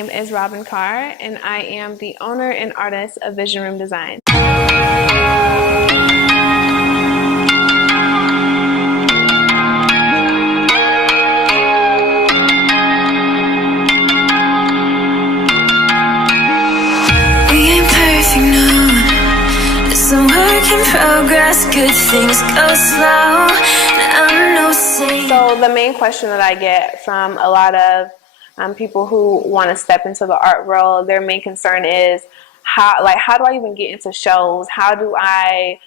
name is Robin Carr, and I am the owner and artist of VisionroomDesign. Some work in progress, good things go slow. I'm no saint. So the main question that I get from a lot of people who want to step into the art world, their main concern is how do I even get into shows? How do I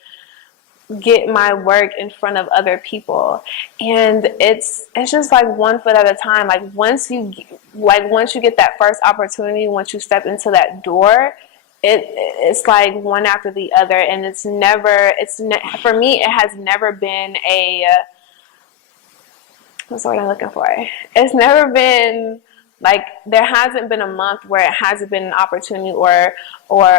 get my work in front of other people? And it's just like one foot at a time. Like once you get that first opportunity, once you step into that door, it's like one after the other, and for me, it has never been what's the word I'm looking for? It's never been like, there hasn't been a month where it hasn't been an opportunity or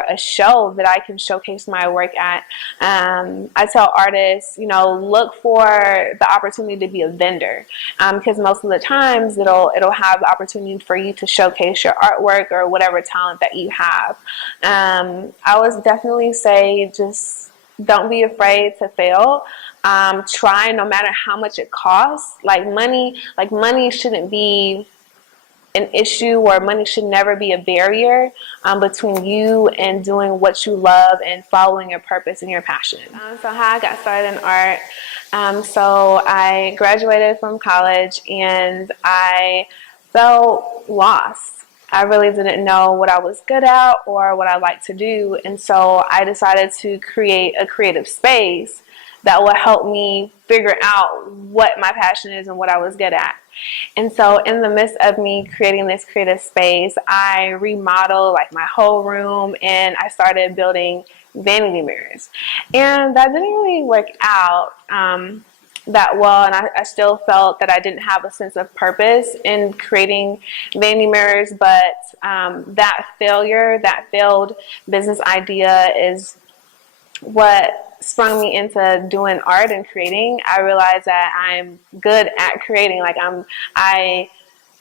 a show that I can showcase my work at. I tell artists, look for the opportunity to be a vendor, because most of the times it'll have the opportunity for you to showcase your artwork or whatever talent that you have. I would definitely say just don't be afraid to fail. Try no matter how much it costs. Like money shouldn't be an issue, or money should never be a barrier between you and doing what you love and following your purpose and your passion. So how I got started in art. So I graduated from college and I felt lost. I really didn't know what I was good at or what I liked to do. And so I decided to create a creative space that will help me figure out what my passion is and what I was good at. And so in the midst of me creating this creative space, I remodeled like my whole room, and I started building vanity mirrors. And that didn't really work out that well, and I still felt that I didn't have a sense of purpose in creating vanity mirrors, but that failed business idea is what sprung me into doing art and creating. I realized that I'm good at creating. Like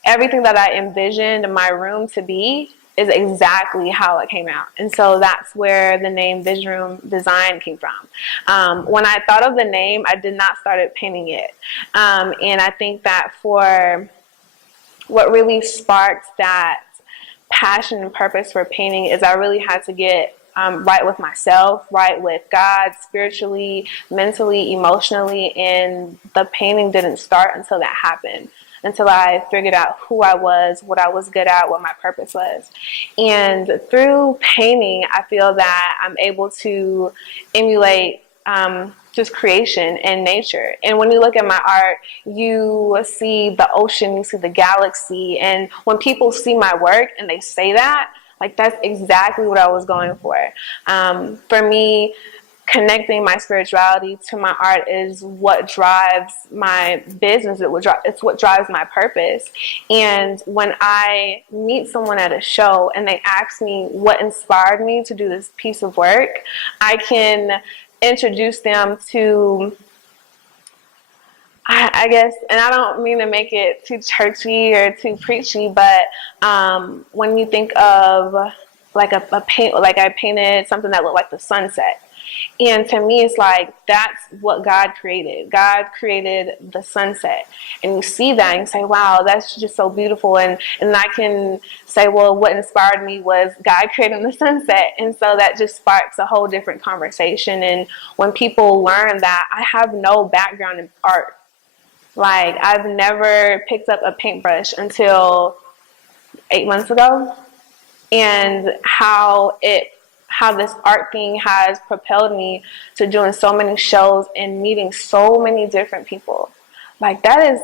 everything that I envisioned my room to be is exactly how it came out. And so that's where the name VisionroomDesign came from. When I thought of the name, I did not start painting it. And I think that for what really sparked that passion and purpose for painting is I really had to get right with myself, right with God, spiritually, mentally, emotionally, and the painting didn't start until that happened, until I figured out who I was, what I was good at, what my purpose was. And through painting, I feel that I'm able to emulate just creation and nature. And when you look at my art, you see the ocean, you see the galaxy, and when people see my work and they say that, like that's exactly what I was going for. For me, connecting my spirituality to my art is what drives my business. It's what drives my purpose. And when I meet someone at a show and they ask me what inspired me to do this piece of work, I can introduce them to, I guess, and I don't mean to make it too churchy or too preachy, but when you think of like a paint, like I painted something that looked like the sunset. And to me, it's like, that's what God created. God created the sunset. And you see that and you say, wow, that's just so beautiful. And I can say, well, what inspired me was God creating the sunset. And so that just sparks a whole different conversation. And when people learn that I have no background in art, like I've never picked up a paintbrush until 8 months ago, and how this art thing has propelled me to doing so many shows and meeting so many different people. Like that is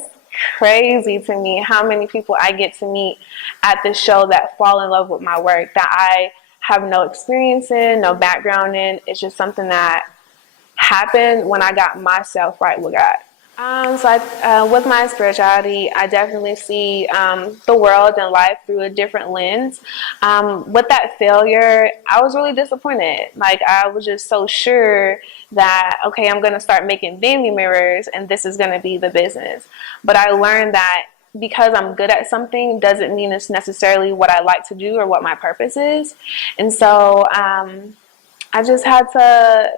crazy to me, how many people I get to meet at this show that fall in love with my work that I have no experience in, no background in. It's just something that happened when I got myself right with God. With my spirituality, I definitely see the world and life through a different lens. With that failure, I was really disappointed. Like I was just so sure that, okay, I'm going to start making vanity mirrors and this is going to be the business. But I learned that because I'm good at something doesn't mean it's necessarily what I like to do or what my purpose is. And so I just had to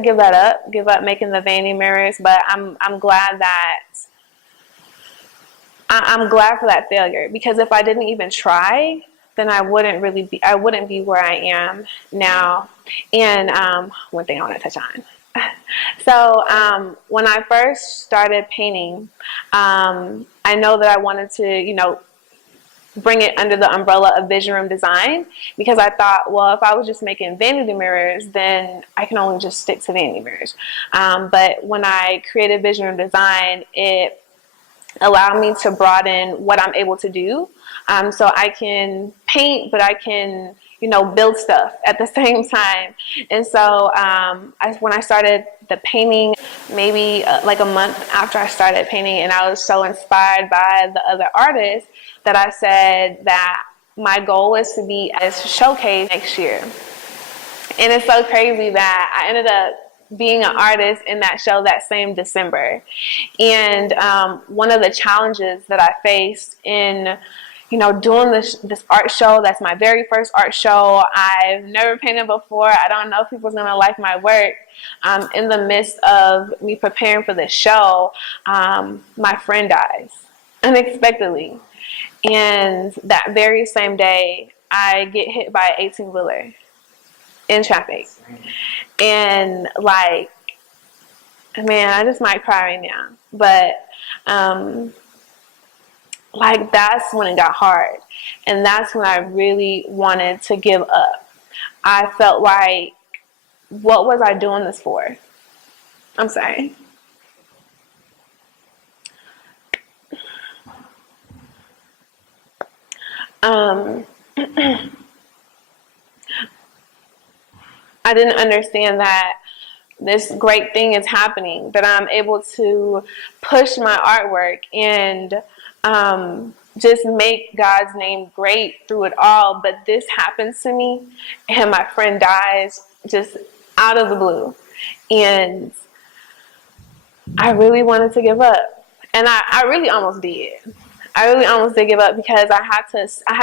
give up making the vanity mirrors. But I'm glad that I'm glad for that failure, because if I didn't even try, then I wouldn't be where I am now. And one thing I want to touch on. So when I first started painting, I know that I wanted to, bring it under the umbrella of Vision Room Design, because I thought, well, if I was just making vanity mirrors, then I can only just stick to vanity mirrors. But when I created Vision Room Design, it allowed me to broaden what I'm able to do. So I can paint, but I can, build stuff at the same time. And so when I started the painting, maybe like a month after I started painting, and I was so inspired by the other artists that I said that my goal is to be at a showcase next year. And it's so crazy that I ended up being an artist in that show that same December. And one of the challenges that I faced in doing this art show, that's my very first art show. I've never painted before. I don't know if people's gonna like my work. In the midst of me preparing for the show, my friend dies unexpectedly. And that very same day, I get hit by an 18-wheeler in traffic. And like, man, I just might cry right now. But like, that's when it got hard. And that's when I really wanted to give up. I felt like, what was I doing this for? I'm sorry. I didn't understand that this great thing is happening, that I'm able to push my artwork and just make God's name great through it all. But this happens to me, and my friend dies just out of the blue. And I really wanted to give up. And I really almost did. I really almost did give up, because I had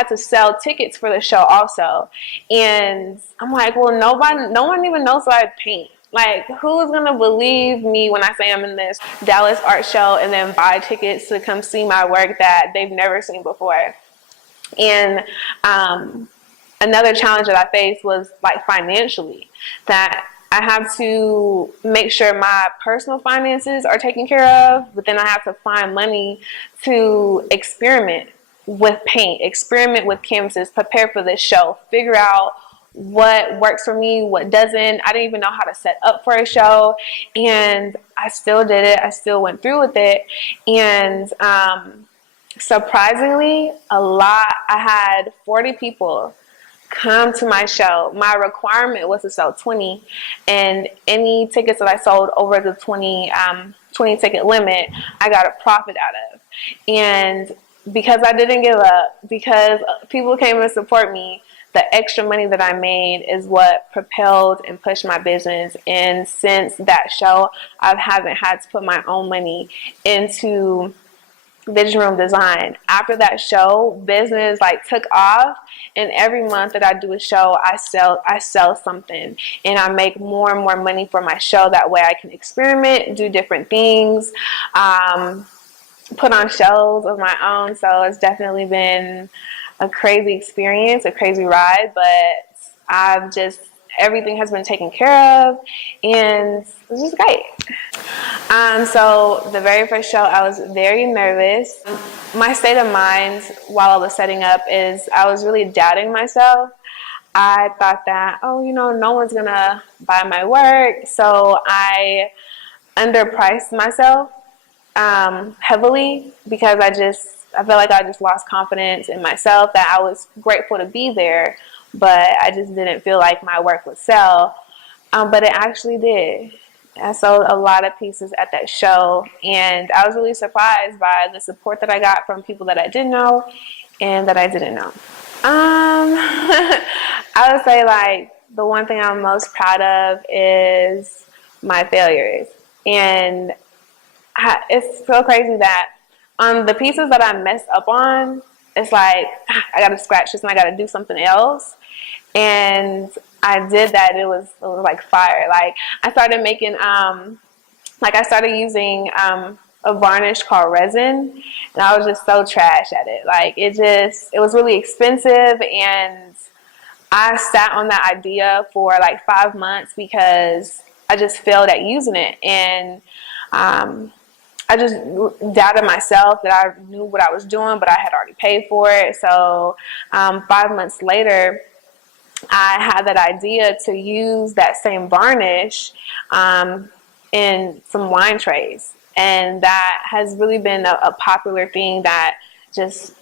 to sell tickets for the show also. And I'm like, well, no one even knows that I paint. Like, who's gonna believe me when I say I'm in this Dallas art show and then buy tickets to come see my work that they've never seen before? And another challenge that I faced was like financially, that I have to make sure my personal finances are taken care of, but then I have to find money to experiment with paint, experiment with canvases, prepare for this show, figure out what works for me, what doesn't. I didn't even know how to set up for a show, and I still did it. I still went through with it. And surprisingly, I had 40 people come to my show. My requirement was to sell 20, and any tickets that I sold over the 20 ticket limit, I got a profit out of. And because I didn't give up, because people came to support me, the extra money that I made is what propelled and pushed my business. And since that show, I haven't had to put my own money into Vision Room Design. After that show, business like took off, and every month that I do a show, I sell something, and I make more and more money for my show. That way I can experiment, do different things, put on shows of my own. So it's definitely been a crazy experience, a crazy ride, but everything has been taken care of, and it's just great. So the very first show, I was very nervous. My state of mind while I was setting up is I was really doubting myself. I thought that, no one's gonna buy my work, so I underpriced myself heavily, because I felt like I just lost confidence in myself, that I was grateful to be there, but I just didn't feel like my work would sell. But it actually did. I sold a lot of pieces at that show, and I was really surprised by the support that I got from people that I did know and that I didn't know. I would say, like, the one thing I'm most proud of is my failures. And it's so crazy that On the pieces that I messed up on, it's like, I gotta scratch this and I gotta do something else. And I did that. It was like fire. Like, I started making, I started using a varnish called resin, and I was just so trash at it. Like, it was really expensive, and I sat on that idea for like 5 months because I just failed at using it. And I just doubted myself that I knew what I was doing, but I had already paid for it. So 5 months later, I had that idea to use that same varnish in some wine trays. And that has really been a popular thing that just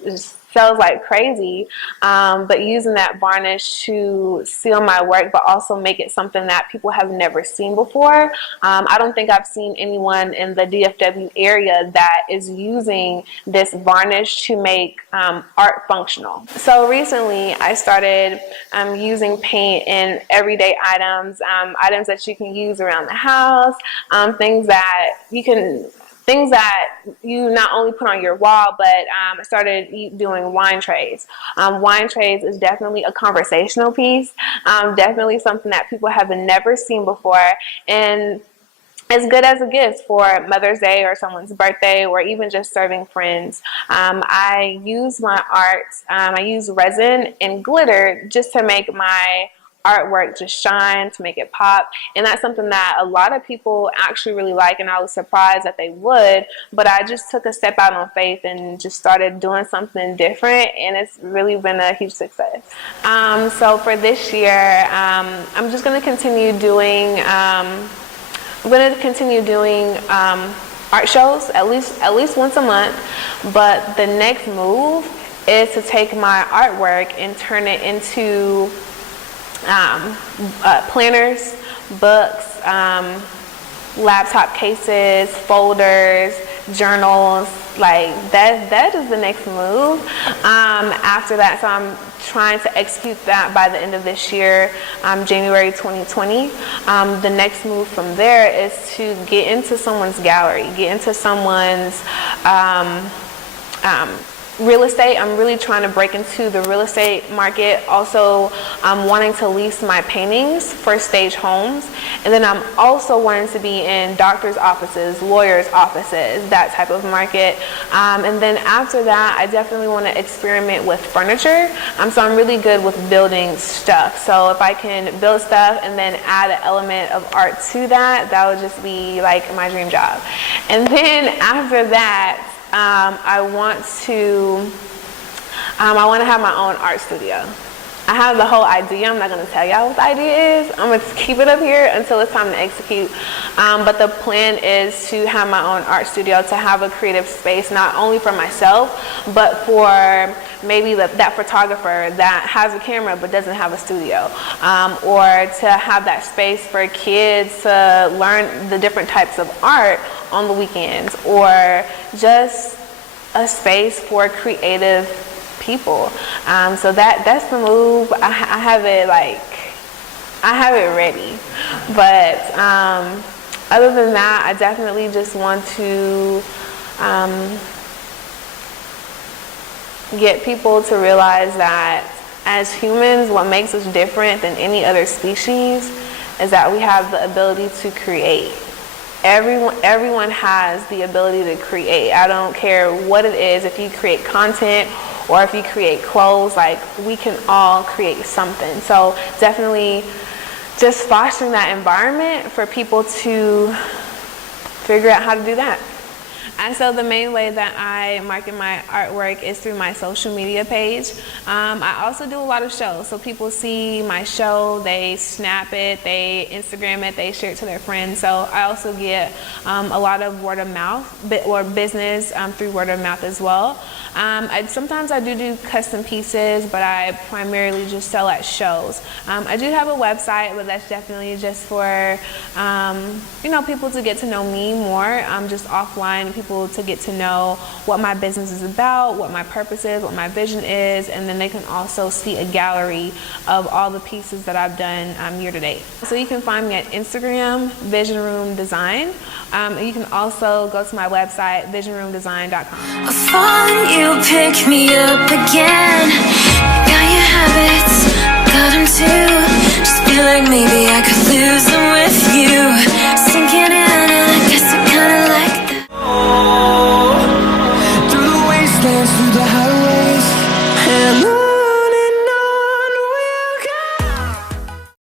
sells like crazy. But using that varnish to seal my work, but also make it something that people have never seen before. I don't think I've seen anyone in the DFW area that is using this varnish to make art functional. So recently I started using paint in everyday items, items that you can use around the house, things that you not only put on your wall, but I started doing wine trays. Wine trays is definitely a conversational piece, definitely something that people have never seen before, and as good as a gift for Mother's Day or someone's birthday, or even just serving friends. I use my art, I use resin and glitter just to make my artwork just shine, to make it pop. And that's something that a lot of people actually really like, and I was surprised that they would. But I just took a step out on faith and just started doing something different, and it's really been a huge success. So for this year, I'm just going to continue doing art shows at least once a month. But the next move is to take my artwork and turn it into planners, books, laptop cases, folders, journals. Like that is the next move. After that, so I'm trying to execute that by the end of this year, January 2020. The next move from there is to get into someone's gallery, get into someone's real estate. I'm really trying to break into the real estate market. Also, I'm wanting to lease my paintings for stage homes. And then I'm also wanting to be in doctors' offices, lawyers' offices, that type of market. And then after that, I definitely want to experiment with furniture. So I'm really good with building stuff. So if I can build stuff and then add an element of art to that, that would just be like my dream job. And then after that, I want to have my own art studio. I have the whole idea. I'm not going to tell y'all what the idea is. I'm going to keep it up here until it's time to execute. But the plan is to have my own art studio, to have a creative space, not only for myself, but for maybe that photographer that has a camera but doesn't have a studio. Or to have that space for kids to learn the different types of art on the weekends, or just a space for creative people. So that's the move. I have it ready. But other than that, I definitely just want to get people to realize that as humans, what makes us different than any other species is that we have the ability to create. Everyone has the ability to create. I don't care what it is. If you create content or if you create clothes, like, we can all create something. So definitely just fostering that environment for people to figure out how to do that. And so the main way that I market my artwork is through my social media page. I also do a lot of shows. So people see my show, they snap it, they Instagram it, they share it to their friends. So I also get a lot of word of mouth or business through word of mouth as well. Sometimes I do custom pieces, but I primarily just sell at shows. I do have a website, but that's definitely just for people to get to know me more, just offline. People people to get to know what my business is about, what my purpose is, what my vision is, and then they can also see a gallery of all the pieces that I've done year to date. So you can find me at Instagram, VisionroomDesign. And you can also go to my website, VisionroomDesign.com. I fall and you pick me up again. Got your habits, got them too.